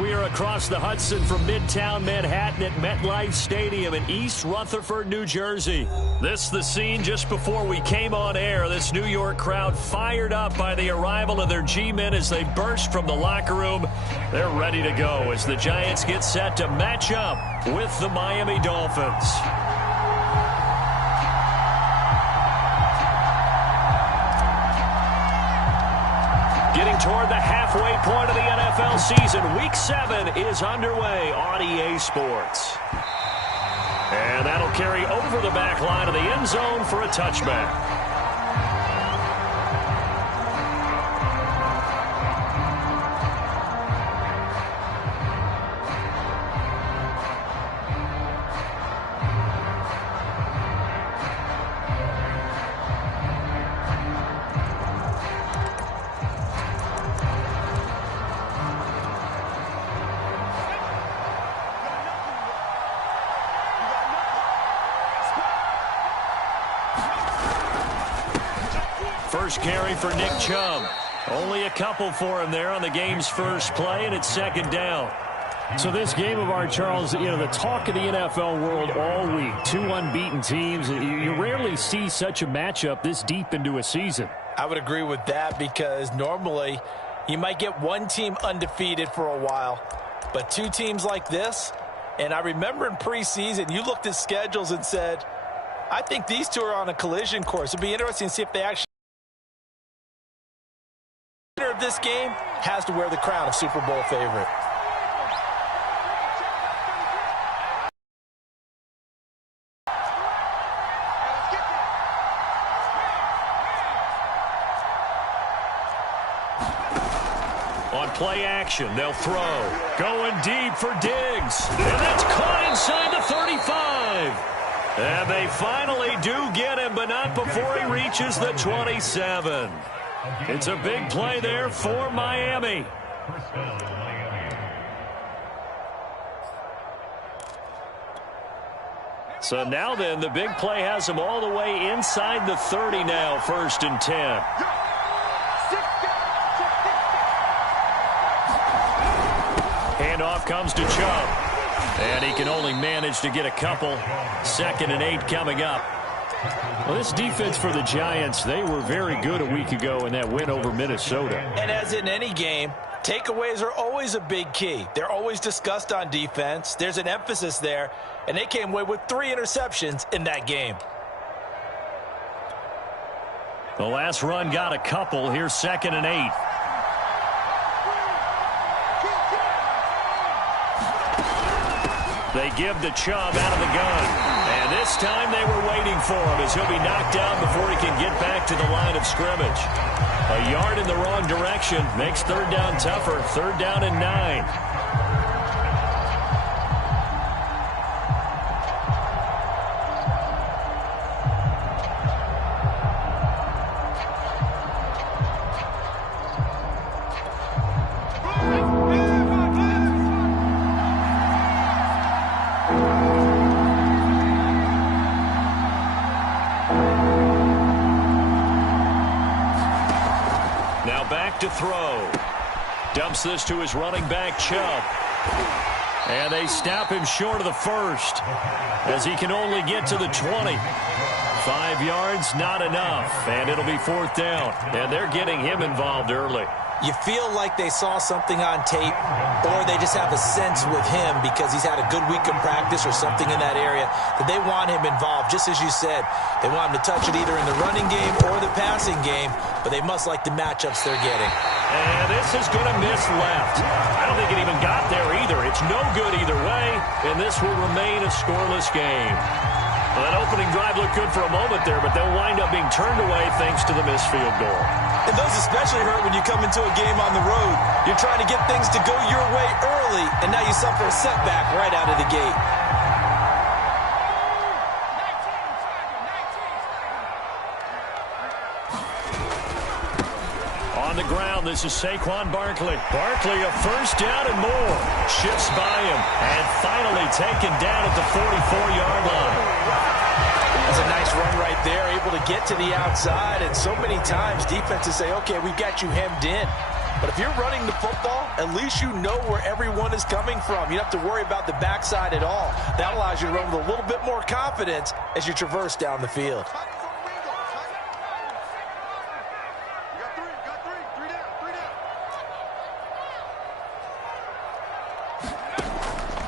We are across the Hudson from Midtown Manhattan at MetLife Stadium in East Rutherford, New Jersey. This is the scene just before we came on air. This New York crowd fired up by the arrival of their G-men as they burst from the locker room. They're ready to go as the Giants get set to match up with the Miami Dolphins. Getting toward the halfway point of the NFL season. Week 7 is underway on EA Sports. And that'll carry over the back line of the end zone for a touchback. First carry for Nick Chubb. Only a couple for him there on the game's first play, and it's second down. So this game of art, Charles, the talk of the NFL world all week. 2 unbeaten teams. You rarely see such a matchup this deep into a season. I would agree with that because normally you might get one team undefeated for a while, but 2 teams like this, and I remember in preseason you looked at schedules and said, I think these 2 are on a collision course. It'd be interesting to see if they actually of this game has to wear the crown of Super Bowl favorite. On play action, they'll throw. Going deep for Diggs. And that's caught inside the 35. And they finally do get him, but not before he reaches the 27. It's a big play there for Miami. So now then, the big play has him all the way inside the 30 now, 1st and 10. Handoff comes to Chubb. And he can only manage to get a couple. 2nd and 8 coming up. Well, this defense for the Giants, they were very good a week ago in that win over Minnesota. And as in any game, takeaways are always a big key. They're always discussed on defense. There's an emphasis there, and they came away with 3 interceptions in that game. The last run got a couple. Here's 2nd and 8. They give the Chubb out of the gun. And this time they were waiting for him as he'll be knocked down before he can get back to the line of scrimmage. A yard in the wrong direction makes 3rd down tougher. 3rd down and 9. To throw. Dumps this to his running back, Chubb. And they stop him short of the 1st as he can only get to the 20. 5 yards, not enough. And it'll be 4th down. And they're getting him involved early. You feel like they saw something on tape, or they just have a sense with him because he's had a good week of practice or something in that area that they want him involved. Just as you said, they want him to touch it either in the running game or the passing game, but they must like the matchups they're getting. And this is going to miss left. I don't think it even got there either. It's no good either way, and this will remain a scoreless game. Well, that opening drive looked good for a moment there, but they'll wind up being turned away thanks to the missed field goal. And those especially hurt when you come into a game on the road. You're trying to get things to go your way early, and now you suffer a setback right out of the gate. On the ground, this is Saquon Barkley. Barkley, a 1st down and more. Shifts by him and finally taken down at the 44-yard line. That's a nice run right there, able to get to the outside. And so many times defenses say, okay, we've got you hemmed in. But if you're running the football, at least you know where everyone is coming from. You don't have to worry about the backside at all. That allows you to run with a little bit more confidence as you traverse down the field.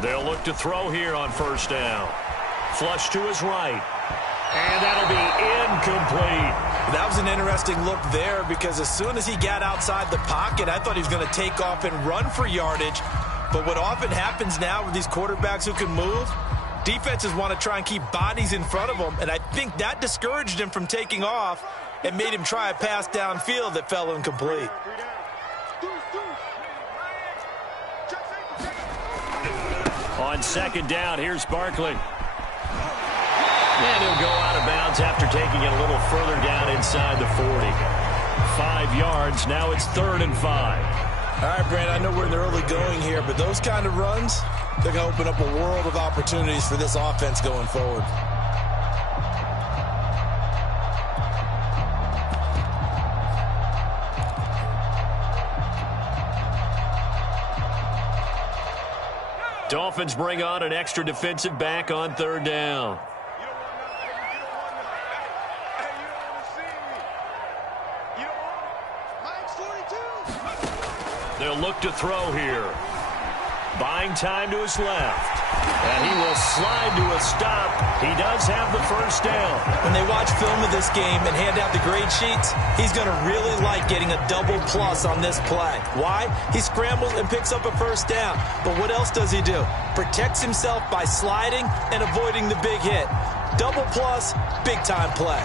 They'll look to throw here on first down. Flush to his right. And that'll be incomplete. That was an interesting look there because as soon as he got outside the pocket, I thought he was going to take off and run for yardage. But what often happens now with these quarterbacks who can move, defenses want to try and keep bodies in front of them. And I think that discouraged him from taking off and made him try a pass downfield that fell incomplete. On second down, here's Barkley. And he'll go out of bounds after taking it a little further down inside the 40. 5 yards, now it's 3rd and 5. All right, Brand, I know we're in the early going here, but those kind of runs, they're going to open up a world of opportunities for this offense going forward. Dolphins bring on an extra defensive back on 3rd down. They'll look to throw here. Buying time to his left. And he will slide to a stop. He does have the first down. When they watch film of this game and hand out the grade sheets, he's going to really like getting a double plus on this play. Why? He scrambles and picks up a first down. But what else does he do? Protects himself by sliding and avoiding the big hit. Double plus, big time play.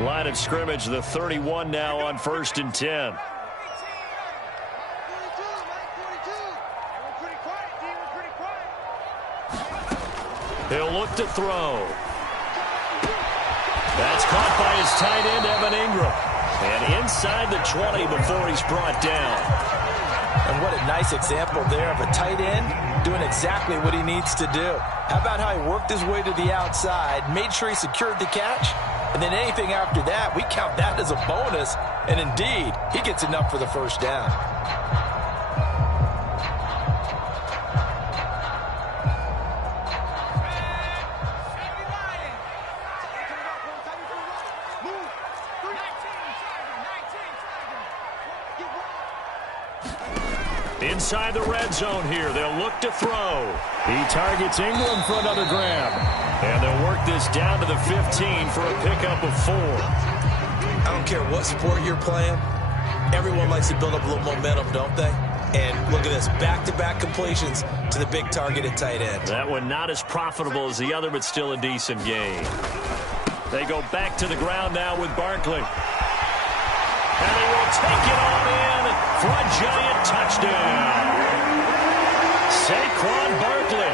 Line of scrimmage, the 31 now on 1st and 10. He'll look to throw. That's caught by his tight end, Evan Ingram. And inside the 20 before he's brought down. And what a nice example there of a tight end doing exactly what he needs to do. How about how he worked his way to the outside, made sure he secured the catch, and then anything after that, we count that as a bonus. And indeed, he gets enough for the first down. Inside the red zone here, they'll look to throw. He targets Ingram for another grab. And they'll work this down to the 15 for a pickup of 4. I don't care what sport you're playing. Everyone likes to build up a little momentum, don't they? And look at this, back-to-back completions to the big target at tight end. That one not as profitable as the other, but still a decent game. They go back to the ground now with Barkley. And they will take it on in for a giant touchdown. Saquon Barkley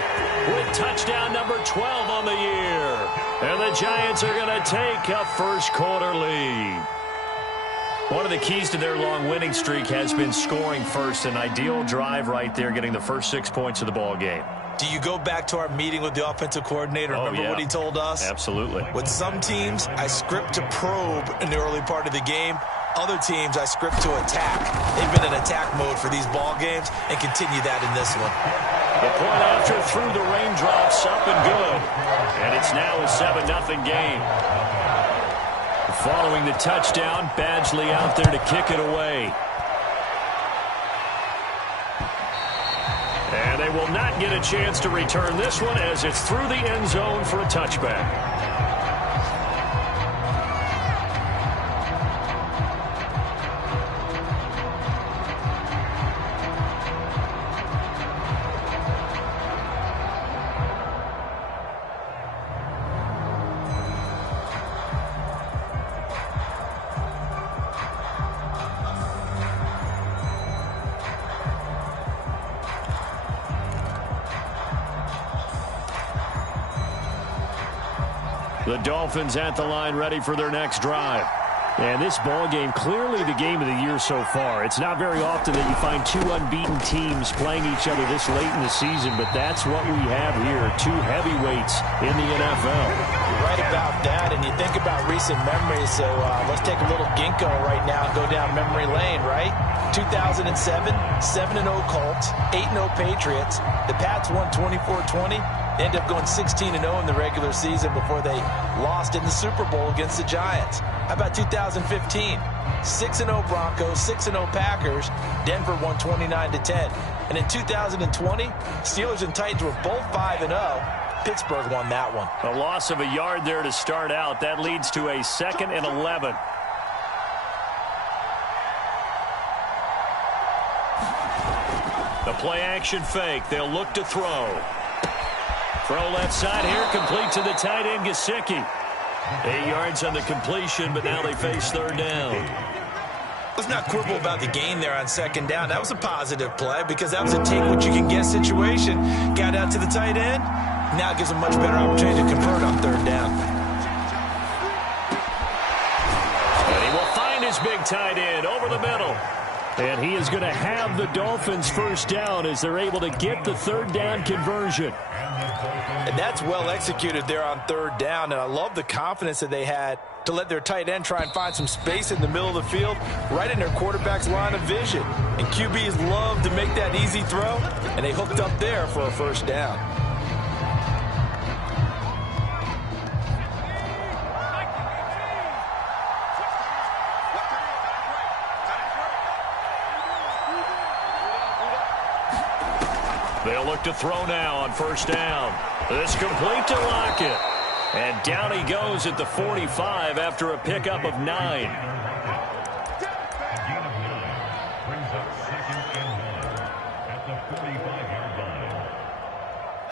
with touchdown number 12 on the year. And the Giants are going to take a first-quarter lead. One of the keys to their long winning streak has been scoring first. An ideal drive right there, getting the first 6 points of the ball game. Do you go back to our meeting with the offensive coordinator? Remember what he told us? Absolutely. With some teams, I script to probe in the early part of the game. Other teams, I script to attack. They've been in attack mode for these ball games and continue that in this one. The point after through the raindrops, up and good. And it's now a 7-0 game. Following the touchdown, Badgley out there to kick it away. And they will not get a chance to return this one as it's through the end zone for a touchback. The Dolphins at the line, ready for their next drive. And this ball game, clearly the game of the year so far. It's not very often that you find two unbeaten teams playing each other this late in the season, but that's what we have here, two heavyweights in the NFL. You're right about that, and you think about recent memories, so let's take a little ginkgo right now and go down memory lane, right? 2007, 7-0 Colts, 8-0 Patriots. The Pats won 24-20. They ended up going 16-0 in the regular season before they lost in the Super Bowl against the Giants. How about 2015? 6-0 Broncos, 6-0 Packers. Denver won 29-10. And in 2020, Steelers and Titans were both 5-0. Pittsburgh won that one. A loss of a yard there to start out. That leads to a 2nd and 11. The play action fake. They'll look to throw. Throw left side here, complete to the tight end, Gesicki. 8 yards on the completion, but now they face 3rd down. Let's not quibble about the gain there on 2nd down. That was a positive play because that was a take-what-you-can-get situation. Got out to the tight end. Now gives a much better opportunity to convert on 3rd down. And he will find his big tight end over the middle. And he is going to have the Dolphins 1st down as they're able to get the 3rd down conversion. And that's well executed there on 3rd down. And I love the confidence that they had to let their tight end try and find some space in the middle of the field, right in their quarterback's line of vision. And QBs love to make that easy throw, and they hooked up there for a 1st down. They'll look to throw now on 1st down. This complete to Lockett. And down he goes at the 45 after a pickup of 9.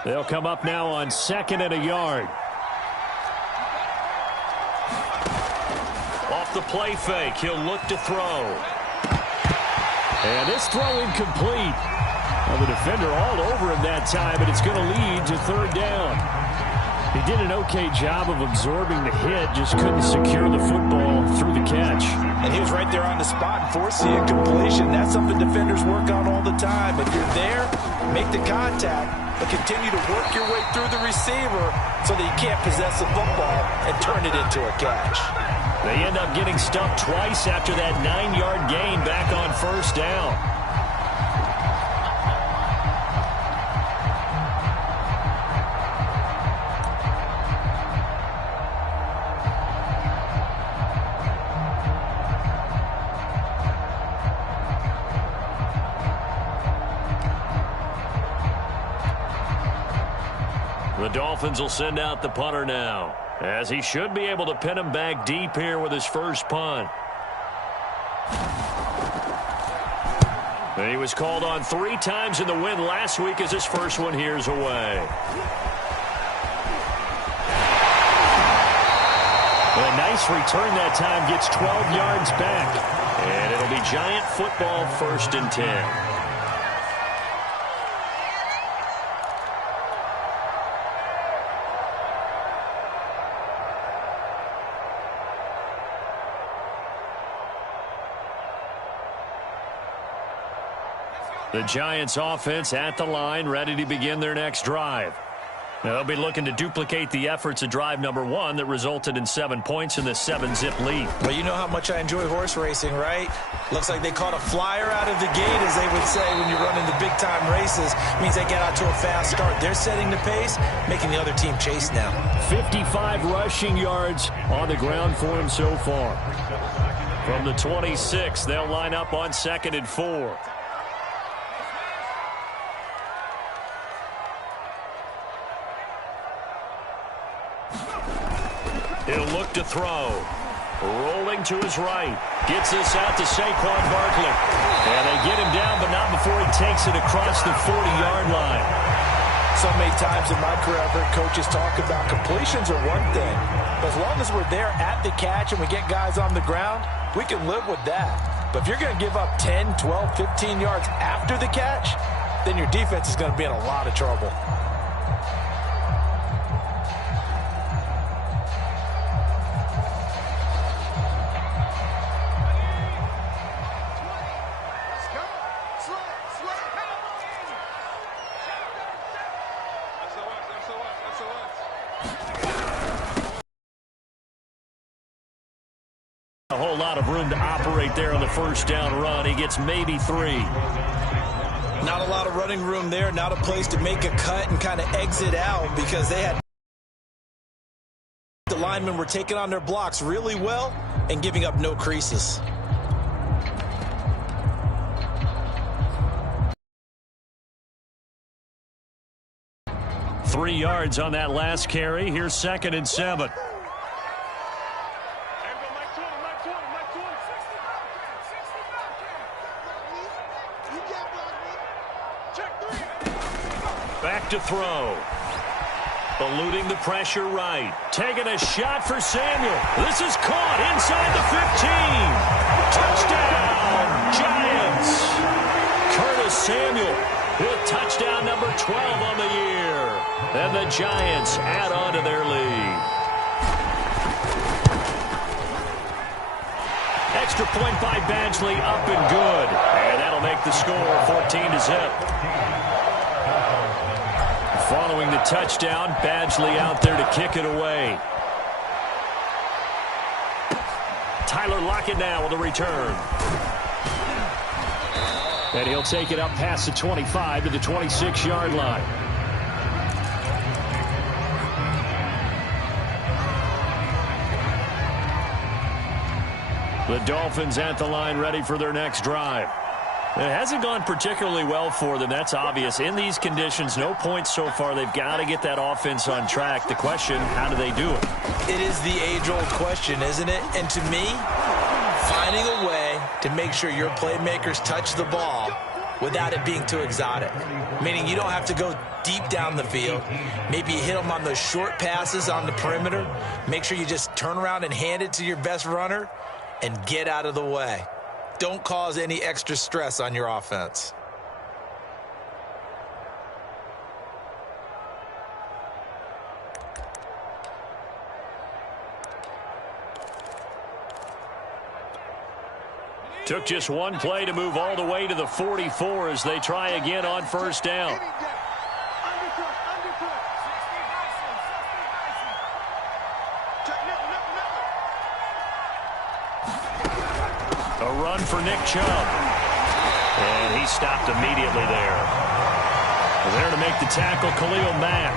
They'll come up now on 2nd and a yard. Off the play fake, he'll look to throw. And this throw incomplete. Well, the defender all over him that time, but it's going to lead to 3rd down. He did an okay job of absorbing the hit, just couldn't secure the football through the catch. And he was right there on the spot and forced the incompletion. That's something defenders work on all the time. If you're there, make the contact, but continue to work your way through the receiver so that you can't possess the football and turn it into a catch. They end up getting stuffed twice after that 9-yard gain back on 1st down. The Dolphins will send out the punter now, as he should be able to pin him back deep here with his 1st punt. And he was called on 3 times in the win last week as his 1st one here's away. A nice return that time, gets 12 yards back. And it'll be Giant football, 1st and 10. The Giants offense at the line, ready to begin their next drive. They'll be looking to duplicate the efforts of drive number 1 that resulted in 7 points in the 7-zip lead. Well, you know how much I enjoy horse racing, right? Looks like they caught a flyer out of the gate, as they would say when you're running the big-time races. Means they get out to a fast start. They're setting the pace, making the other team chase now. 55 rushing yards on the ground for him so far. From the 26, they'll line up on 2nd and 4. He'll look to throw. Rolling to his right. Gets this out to Saquon Barkley. And they get him down, but not before he takes it across the 40-yard line. So many times in my career I've heard coaches talk about completions are one thing. But as long as we're there at the catch and we get guys on the ground, we can live with that. But if you're going to give up 10, 12, 15 yards after the catch, then your defense is going to be in a lot of trouble. A whole lot of room to operate there on the first down run. He gets maybe 3. Not a lot of running room there. Not a place to make a cut and kind of exit out because they had the linemen were taking on their blocks really well and giving up no creases. Three yards on that last carry. Here's 2nd and 7. Back to throw. Eluding the pressure right. Taking a shot for Samuel. This is caught inside the 15. Touchdown, Giants. Curtis Samuel with touchdown number 12 on the year. And the Giants add on to their lead. Extra point by Badgley, up and good. And that'll make the score 14-0. Following the touchdown, Badgley out there to kick it away. Tyler Lockett now with a return. And he'll take it up past the 25 to the 26-yard line. The Dolphins at the line ready for their next drive. It hasn't gone particularly well for them. That's obvious. In these conditions, no points so far. They've got to get that offense on track. The question, how do they do it? It is the age-old question, isn't it? And to me, finding a way to make sure your playmakers touch the ball without it being too exotic. Meaning you don't have to go deep down the field. Maybe you hit them on those short passes on the perimeter. Make sure you just turn around and hand it to your best runner and get out of the way. Don't cause any extra stress on your offense. Took just one play to move all the way to the 44 as they try again on first down. A run for Nick Chubb. And he stopped immediately there. There to make the tackle, Khalil Mack.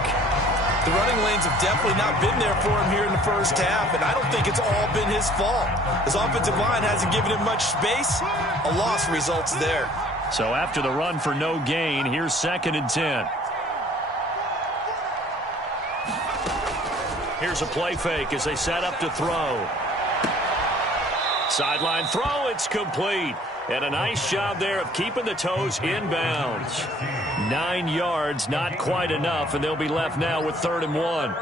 The running lanes have definitely not been there for him here in the first half, and I don't think it's all been his fault. His offensive line hasn't given him much space. A loss results there. So after the run for no gain, here's 2nd and 10. Here's a play fake as they set up to throw. Sideline throw, it's complete. And a nice job there of keeping the toes inbounds. 9 yards, not quite enough, and they'll be left now with 3rd and 1.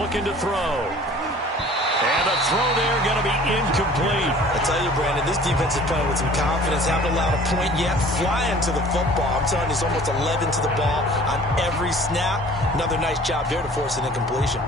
Looking to throw. And a throw there going to be incomplete. I tell you, Brandon, this defense is playing with some confidence. Haven't allowed a point yet. Flying to the football. I'm telling you, it's almost 11 to the ball on every snap. Another nice job there to force an incompletion.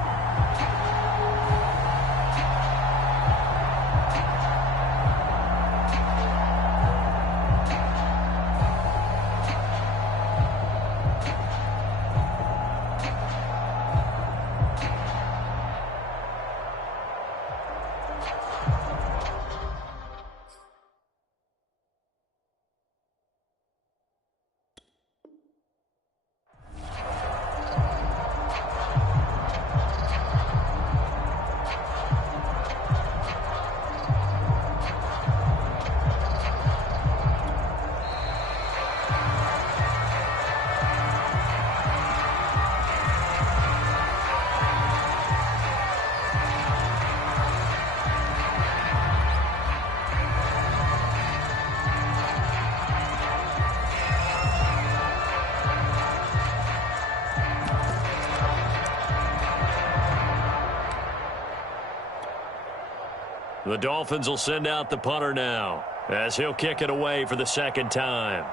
The Dolphins will send out the punter now as he'll kick it away for the 2nd time.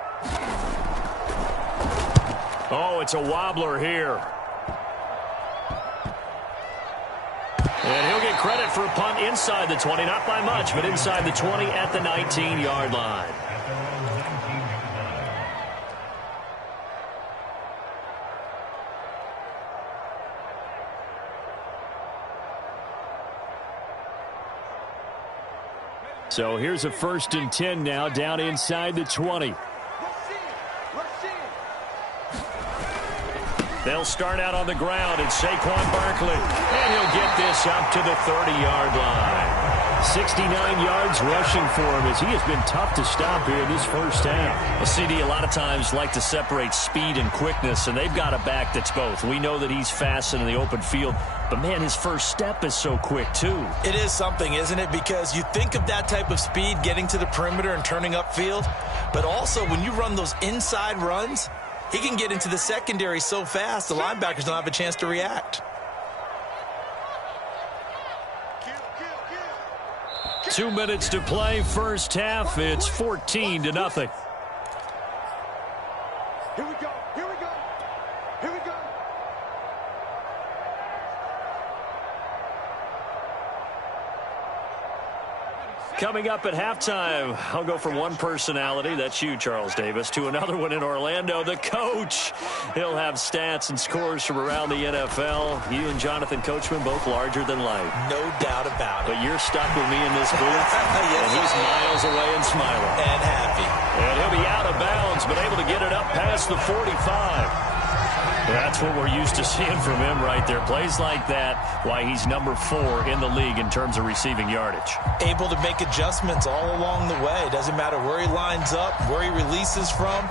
Oh, it's a wobbler here. And he'll get credit for a punt inside the 20, not by much, but inside the 20 at the 19-yard line. So here's a 1st and 10 now, down inside the 20. They'll start out on the ground, and Saquon Barkley. And he'll get this up to the 30-yard line. 69 yards rushing for him as he has been tough to stop here in this first half. Well, CD, a lot of times like to separate speed and quickness, and they've got a back that's both. We know that he's fast in the open field, but, man, his first step is so quick, too. It is something, isn't it? Because you think of that type of speed getting to the perimeter and turning upfield, but also when you run those inside runs, he can get into the secondary so fast the linebackers don't have a chance to react. 2 minutes to play, first half. It's 14-0. Here we go. Here we go. Here we go. Coming up at halftime, I'll go from one personality, that's you, Charles Davis, to another one in Orlando, the coach. He'll have stats and scores from around the NFL. You and Jonathan Coachman, both larger than life. No doubt about it. But you're stuck with me in this booth, yes, and he's miles away and smiling. And happy. And he'll be out of bounds, but able to get it up past the 45. That's what we're used to seeing from him right there. Plays like that, why he's number 4 in the league in terms of receiving yardage. Able to make adjustments all along the way. Doesn't matter where he lines up, where he releases from.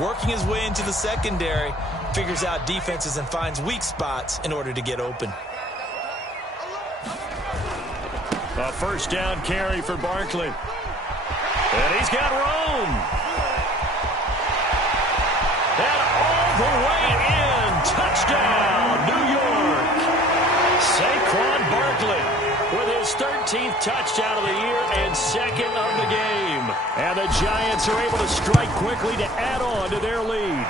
Working his way into the secondary, figures out defenses and finds weak spots in order to get open. A first down carry for Barkley. And he's got room. And all the way in. Touchdown, New York. Saquon Barkley with his 13th touchdown of the year and 2nd of the game. And the Giants are able to strike quickly to add on to their lead.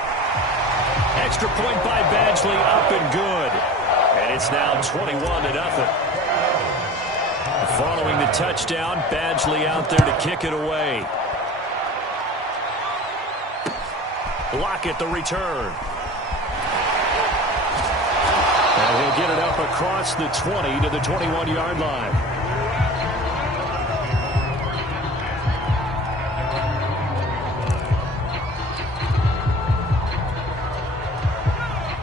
Extra point by Badgley, up and good. And it's now 21-0. Following the touchdown, Badgley out there to kick it away. Lockett the return. And he'll get it up across the 20 to the 21-yard line.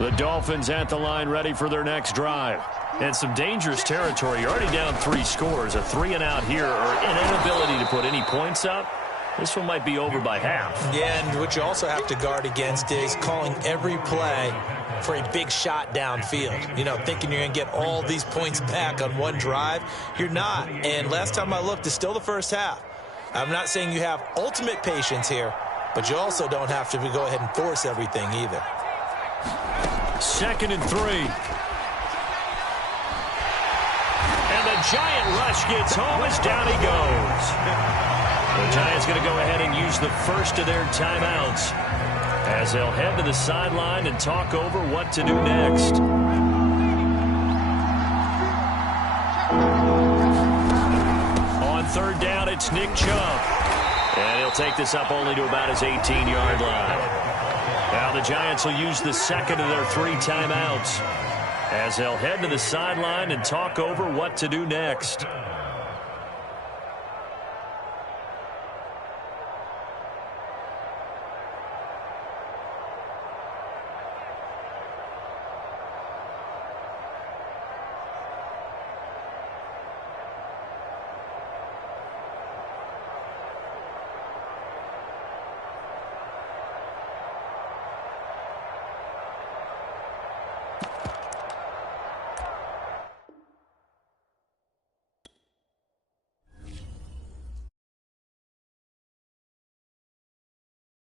The Dolphins at the line ready for their next drive. And some dangerous territory. You're already down 3 scores. A 3-and-out here or an inability to put any points up. This one might be over by half. Yeah, and what you also have to guard against is calling every play for a big shot downfield. You know, thinking you're going to get all these points back on one drive. You're not. And last time I looked, it's still the first half. I'm not saying you have ultimate patience here, but you also don't have to go ahead and force everything either. 2nd and 3. And the Giant rush gets home as down he goes. The Giants going to go ahead and use the first of their timeouts as they'll head to the sideline and talk over what to do next. On 3rd down, it's Nick Chubb. And he'll take this up only to about his 18-yard line. Now the Giants will use the 2nd of their 3 timeouts as they'll head to the sideline and talk over what to do next.